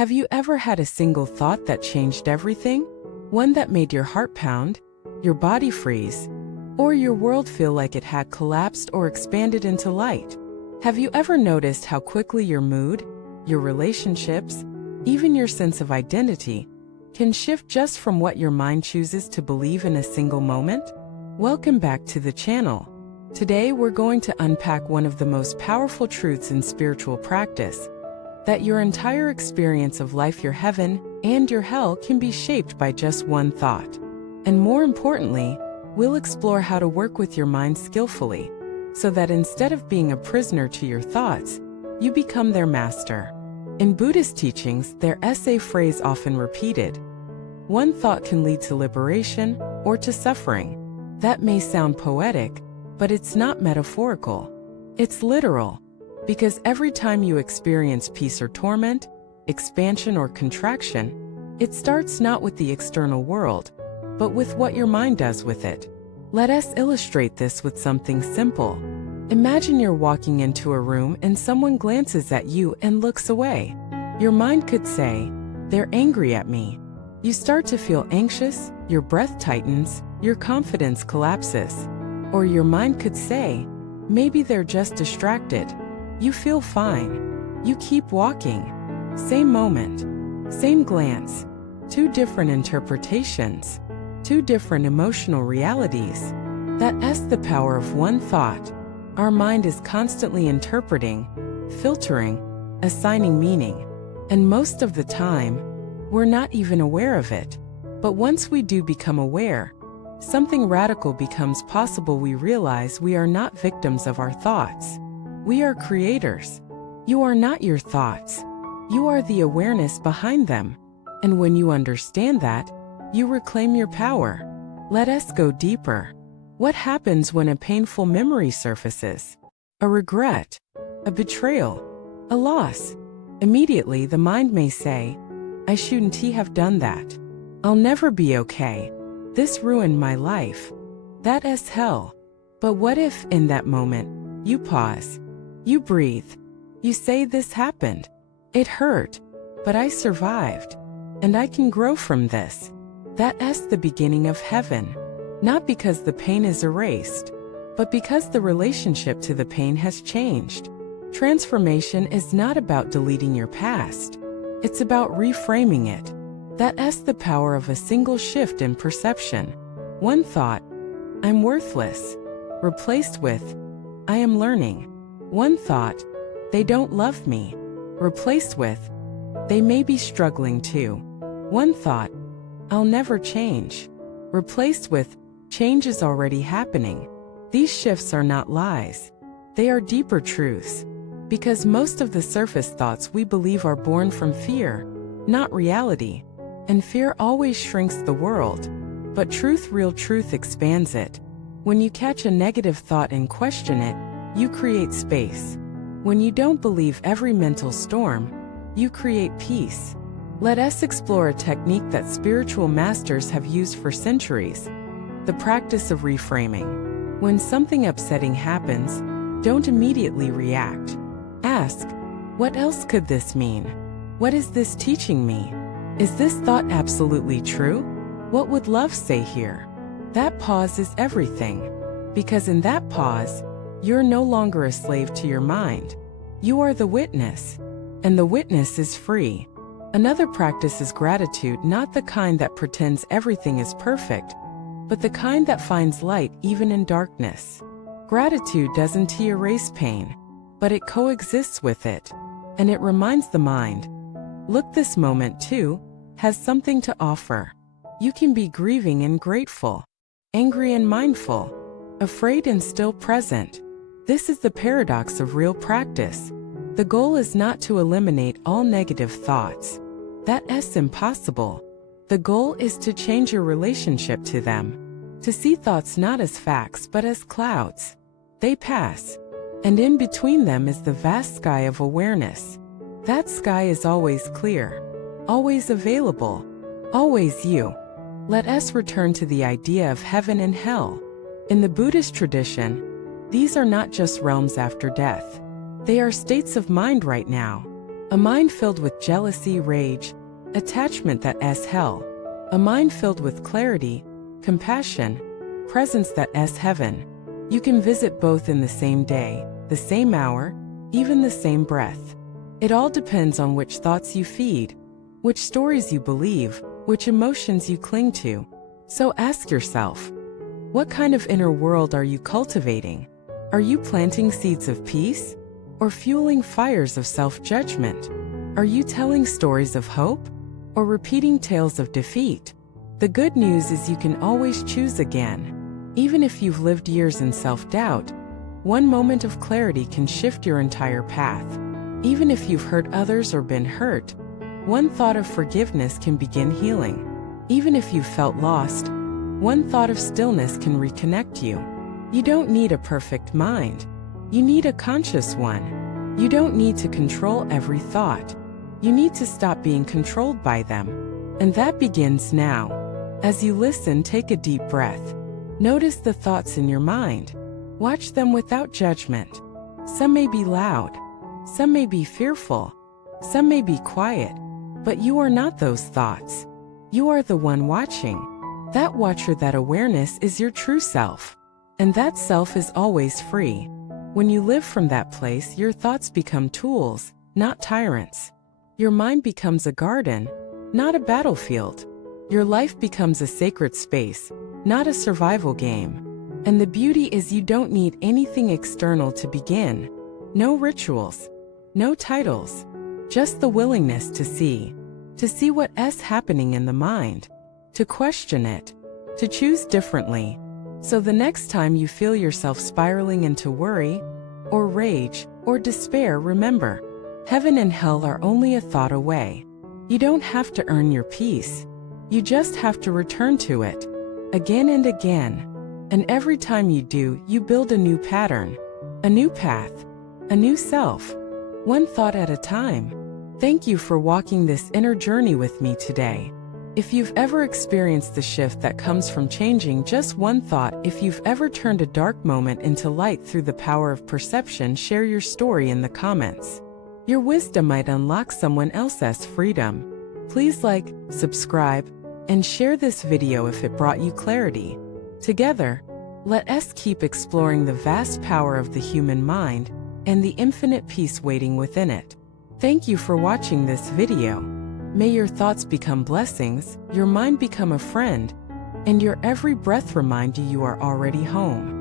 Have you ever had a single thought that changed everything? One that made your heart pound, your body freeze, or your world feel like it had collapsed or expanded into light? Have you ever noticed how quickly your mood, your relationships, even your sense of identity, can shift just from what your mind chooses to believe in a single moment? Welcome back to the channel. Today we're going to unpack one of the most powerful truths in spiritual practice, that your entire experience of life, your heaven and your hell, can be shaped by just one thought. And more importantly, we'll explore how to work with your mind skillfully, so that instead of being a prisoner to your thoughts, you become their master. In Buddhist teachings, their essay phrase often repeated, "One thought can lead to liberation or to suffering." That may sound poetic, but it's not metaphorical. It's literal. Because every time you experience peace or torment, expansion or contraction, it starts not with the external world, but with what your mind does with it. Let us illustrate this with something simple. Imagine you're walking into a room and someone glances at you and looks away. Your mind could say, "They're angry at me." You start to feel anxious, your breath tightens, your confidence collapses. Or your mind could say, "Maybe they're just distracted." You feel fine. You keep walking. Same moment, same glance. Two different interpretations, two different emotional realities. That's the power of one thought. Our mind is constantly interpreting, filtering, assigning meaning. And most of the time, we're not even aware of it. But once we do become aware, something radical becomes possible. We realize we are not victims of our thoughts. We are creators. You are not your thoughts. You are the awareness behind them. And when you understand that, you reclaim your power. Let us go deeper. What happens when a painful memory surfaces? A regret, a betrayal, a loss. Immediately the mind may say, "I shouldn't have done that. I'll never be okay. This ruined my life. That's hell." But what if, in that moment, you pause? You breathe. You say, "This happened. It hurt, but I survived. And I can grow from this." That's the beginning of heaven. Not because the pain is erased, but because the relationship to the pain has changed. Transformation is not about deleting your past. It's about reframing it. That's the power of a single shift in perception. One thought, "I'm worthless," replaced with, "I am learning." One thought, "They don't love me," replaced with, "They may be struggling too." One thought, "I'll never change," replaced with, "Change is already happening." These shifts are not lies. They are deeper truths. Because most of the surface thoughts we believe are born from fear, not reality. And fear always shrinks the world. But truth, real truth, expands it. When you catch a negative thought and question it, you create space. When you don't believe every mental storm, you create peace. Let us explore a technique that spiritual masters have used for centuries. The practice of reframing. When something upsetting happens, don't immediately react. Ask, "What else could this mean? What is this teaching me? Is this thought absolutely true? What would love say here?" That pause is everything. Because in that pause, you're no longer a slave to your mind. You are the witness. And the witness is free. Another practice is gratitude, not the kind that pretends everything is perfect, but the kind that finds light even in darkness. Gratitude doesn't erase pain, but it coexists with it. And it reminds the mind, look, this moment too has something to offer. You can be grieving and grateful, angry and mindful, afraid and still present. This is the paradox of real practice. The goal is not to eliminate all negative thoughts. That's impossible. The goal is to change your relationship to them. To see thoughts not as facts but as clouds. They pass. And in between them is the vast sky of awareness. That sky is always clear, always available, always you. Let us return to the idea of heaven and hell. In the Buddhist tradition, these are not just realms after death. They are states of mind right now. A mind filled with jealousy, rage, attachment that S hell. A mind filled with clarity, compassion, presence that S heaven. You can visit both in the same day, the same hour, even the same breath. It all depends on which thoughts you feed, which stories you believe, which emotions you cling to. So ask yourself, what kind of inner world are you cultivating? Are you planting seeds of peace? Or fueling fires of self-judgment? Are you telling stories of hope? Or repeating tales of defeat? The good news is you can always choose again. Even if you've lived years in self-doubt, one moment of clarity can shift your entire path. Even if you've hurt others or been hurt, one thought of forgiveness can begin healing. Even if you've felt lost, one thought of stillness can reconnect you. You don't need a perfect mind. You need a conscious one. You don't need to control every thought. You need to stop being controlled by them. And that begins now. As you listen, take a deep breath. Notice the thoughts in your mind. Watch them without judgment. Some may be loud. Some may be fearful. Some may be quiet. But you are not those thoughts. You are the one watching. That watcher, that awareness is your true self. And that self is always free. When you live from that place, your thoughts become tools, not tyrants. Your mind becomes a garden, not a battlefield. Your life becomes a sacred space, not a survival game. And the beauty is you don't need anything external to begin. No rituals, no titles, just the willingness to see what's happening in the mind, to question it, to choose differently. So the next time you feel yourself spiraling into worry, or rage, or despair, remember, heaven and hell are only a thought away. You don't have to earn your peace. You just have to return to it, again and again. And every time you do, you build a new pattern, a new path, a new self, one thought at a time. Thank you for walking this inner journey with me today. If you've ever experienced the shift that comes from changing just one thought, if you've ever turned a dark moment into light through the power of perception, share your story in the comments. Your wisdom might unlock someone else's freedom. Please like, subscribe, and share this video if it brought you clarity. Together, let us keep exploring the vast power of the human mind and the infinite peace waiting within it. Thank you for watching this video. May your thoughts become blessings, your mind become a friend, and your every breath remind you you are already home.